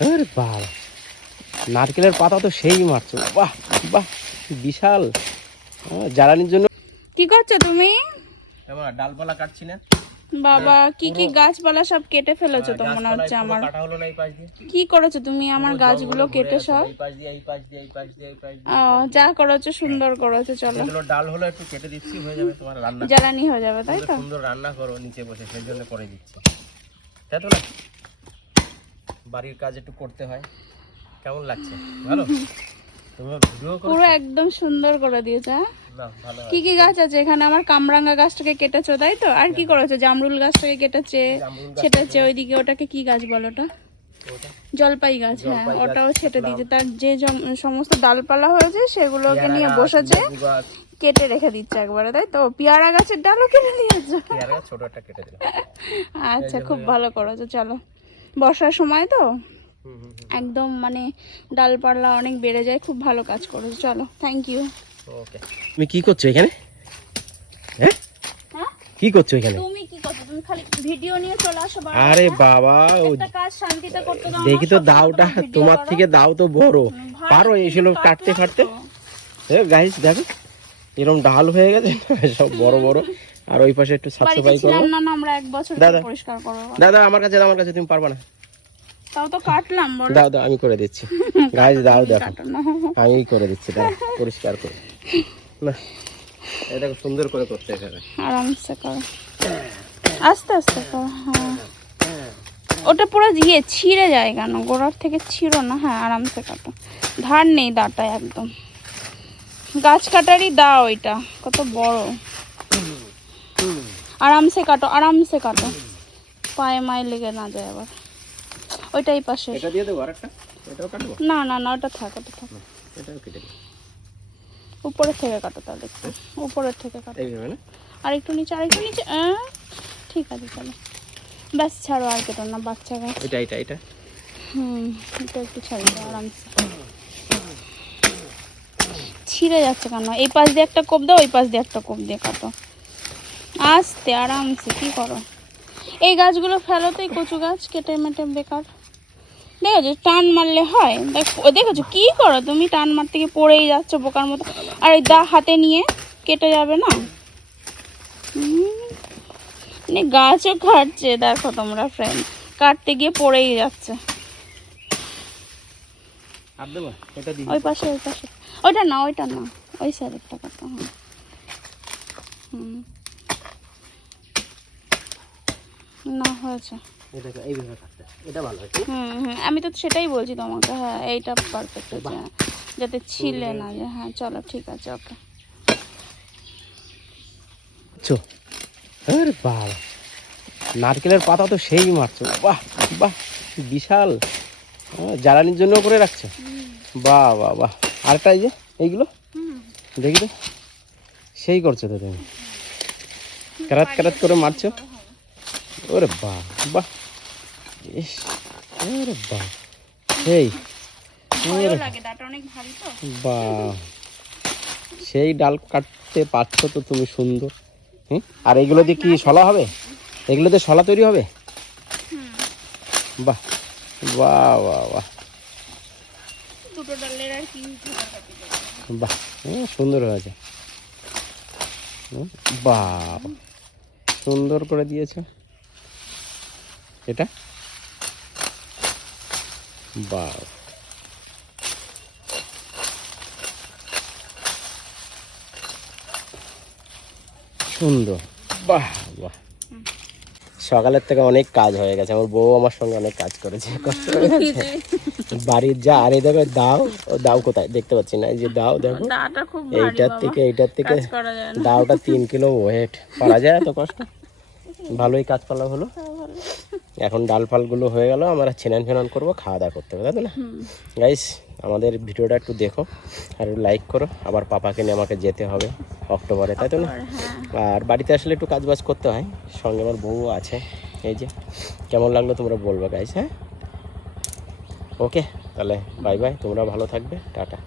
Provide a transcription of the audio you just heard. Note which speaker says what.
Speaker 1: আরে বাবা নারকেলের পাতা তো সেই মারছো বাহ বাহ বিশাল। জ্বালানির জন্য
Speaker 2: কি করছ তুমি?
Speaker 1: এবার ডালপালা কাটছি না।
Speaker 2: বাবা কি কি গাছপালা সব কেটে ফেলেছো তো মনে হচ্ছে আমার।
Speaker 1: কাটা হলো না এই পাশ দিয়ে।
Speaker 2: কি করেছ তুমি? আমার গাছগুলো কেটে সব।
Speaker 1: এই পাশ দিয়ে এই পাশ দিয়ে এই পাশ দিয়ে এই পাশ দিয়ে।
Speaker 2: ও, যা করেছ সুন্দর করেছ চলো।
Speaker 1: এগুলো ডাল হলো একটু কেটে দিচ্ছি হয়ে যাবে তোমার রান্না।
Speaker 2: জ্বালানি হয়ে যাবে তাই তো?
Speaker 1: সুন্দর রান্না করো নিচে বসে সেই জন্য করে দিচ্ছি। তাই তো না? বাড়ির কাজ একটু করতে হয়। কেমন লাগছে? ভালো?
Speaker 2: পুরো একদম সুন্দর করে দিয়েছে হ্যাঁ? কি কি গাছ আছে এখানে? আমার কামরাঙ্গা গাছটাকে কেটেছো তাই তো? আর কি করেছ? জামরুল গাছটাকে কেটেছে ছেটেছে ওইদিকে। ওটাকে কি গাছ বলো ওটা? জলপাই গাছ হ্যাঁ ওটাও ছেটে দিয়েছে। তার যে সমস্ত ডালপালা হয়েছে সেগুলোকে নিয়ে বসেছে কেটে রেখে দিচ্ছে একবারে তাই তো? পেয়ারা গাছের ডালও কেটে নিয়েছো
Speaker 1: ছোট একটা কেটে দিলাম।
Speaker 2: আচ্ছা খুব ভালো করেছ চলো। বর্ষার সময় তো? একদম মানে ডালপালা অনেক বেড়ে যায় খুব ভালো কাজ করেছ। চলো থ্যাংক ইউ
Speaker 1: ওকে তুমি কি করছ এখানে? হ্যাঁ?
Speaker 2: হ্যাঁ?
Speaker 1: কি করছ এখানে?
Speaker 2: তুমি কি করছ? তুমি খালি ভিডিও নিয়ে চলে আসো।
Speaker 1: আরে বাবা
Speaker 2: একটা কাজ শান্তিতে করতে দাও
Speaker 1: দেখি তো দাওটা
Speaker 2: তোমার।
Speaker 1: থেকে দাও তো বড়। পারো
Speaker 2: তুমি
Speaker 1: কাটতে কাটতে
Speaker 2: তো।
Speaker 1: গাইস দেখো। এরকম ডাল হয়ে গেছে সব বড় বড়। আর ওই পাশে একটু সাফ সাফাই করো।
Speaker 2: না না আমরা এক বছর
Speaker 1: দাদা।
Speaker 2: পরিষ্কার করো
Speaker 1: দাদা আমার কাছে দাও, আমার কাছে তুমি পারবা না।
Speaker 2: তাও তো কাটলাম বলো।
Speaker 1: দাও দাও আমি করে দিচ্ছি। গাইস দাও দেখো। আমি করে দিচ্ছি দাও পরিষ্কার করে। না এটা সুন্দর করে করতে হবে
Speaker 2: আরামসে করো। আস্তে আস্তে করো হ্যাঁ। ওটা পুরো ইয়ে ছিঁড়ে যায় কেন? গোড়ার থেকে ছিঁড়ো না? হ্যাঁ আরামসে কাটো। ধার নেই দাটায় একদম। গাছ কাটারই দাও ওইটা কত বড়। আরামসে কাটো আরামসে কাটো। পায়ে মায়ে লেগে না যায় আবার। ওইটাই পাশে।
Speaker 1: এটা দিয়ে দেবো আরেকটা? এটাও কাটবো?
Speaker 2: না না না ওটা থাক ওটা থাক।
Speaker 1: এটাও কেটে
Speaker 2: উপরের থেকে কাটো তাহলে একটু। উপরের থেকে কাটো।
Speaker 1: এইভাবে না?
Speaker 2: আর একটু নিচে আর একটু নিচে ঠিক আছে চলো। ব্যাস ছাড়ো আর কেটো না বাচ্চা গাছ।
Speaker 1: এটা এটা এটা।
Speaker 2: হুম এটা একটু ছাড়ি দাও আরামসে। ছিঁড়ে যাচ্ছে কেন? এই পাশ দিয়ে একটা কোপ দাও ওই পাশ দিয়ে একটা কোপ দিয়ে কাটো। আস্তে, আরামসে, কী করো? এই গাছগুলো ফেলো তো, এই কচু গাছ, কেটে মেটে বেকার। দেখেছ, টান মারলে হয়? দেখো দেখেছ, কী করো তুমি? টান মারতে গিয়ে পড়েই যাচ্ছ বোকার মতো। আর ওই দা হাতে নিয়ে কেটে যাবে না? মানে গাছও কাটছে, দেখো তোমরা ফ্রেন্ড কাটতে গিয়ে পড়েই যাচ্ছে। ওই পাশে ওই পাশে। ওইটা না ওইটা না। ওই সাইডেরটা কাটো হ্যাঁ হুম। না হয়েছে। আমি তো সেটাই বলছি তোমাকে হ্যাঁ এইটা পারফেক্ট আছে হ্যাঁ। যাতে ছিলে না যে হ্যাঁ চলো ঠিক আছে ওকে।
Speaker 1: আরে বাবা নারকেলের পাতা তো সেই মারছো বাহ বাহ বিশাল। জ্বালানির জন্য করে রাখছো? বাহ বাহ বাহ। আরেকটা এই যে এইগুলো? দেখি তো। সেই করছ তো তুমি। ক্যারাত ক্যারাত করে মারছো? ওরে বাহ বাহ। ইস ওরে বাহ। সেই বাহ। সেই ডাল কাটতে পারছ তো তুমি সুন্দর। হুম? আর এগুলো দিয়ে কি শলা হবে? এগুলো দিয়ে শলা তৈরি হবে? বাহ। বাহ বাহ বাহ।
Speaker 2: দুটো ডালের আর কি।
Speaker 1: বাহ হুম, সুন্দর হয়েছে। বাহ সুন্দর করে দিয়েছে। এটা? বাহ। সুন্দর। বাহ বাহ। সকালের থেকে অনেক কাজ হয়ে গেছে। আমার বউ আমার সঙ্গে অনেক কাজ করেছে। কষ্ট গেছে বাড়ির যা আর এই দেখো দাও ও দাও কোথায়? দেখতে পাচ্ছি না এই যে দাও দেখো। এইটার থেকে এইটার থেকে দাওটা তিন কিলো ওয়েট পারা যায় এত কষ্ট? ভালোই কাজ পালা হলো। এখন ডাল ফালগুলো হয়ে গেল আমরা ছেনান ফেনান করব খাওয়া দাওয়া করতে হবে তাই তো না? গাইস আমাদের ভিডিওটা একটু দেখো আর লাইক করো। আবার পাপাকে নিয়ে আমাকে যেতে হবে অক্টোবরে তাই তো না?
Speaker 2: আর হ্যাঁ।
Speaker 1: বাড়িতে আসলে একটু কাজবাজ করতে হয়। সঙ্গে আমার বউ আছে। এই যে কেমন লাগল তোমরা বলবে গাইস হ্যাঁ? ওকে তাহলে বাই বাই তোমরা ভালো থাকবে টাটা।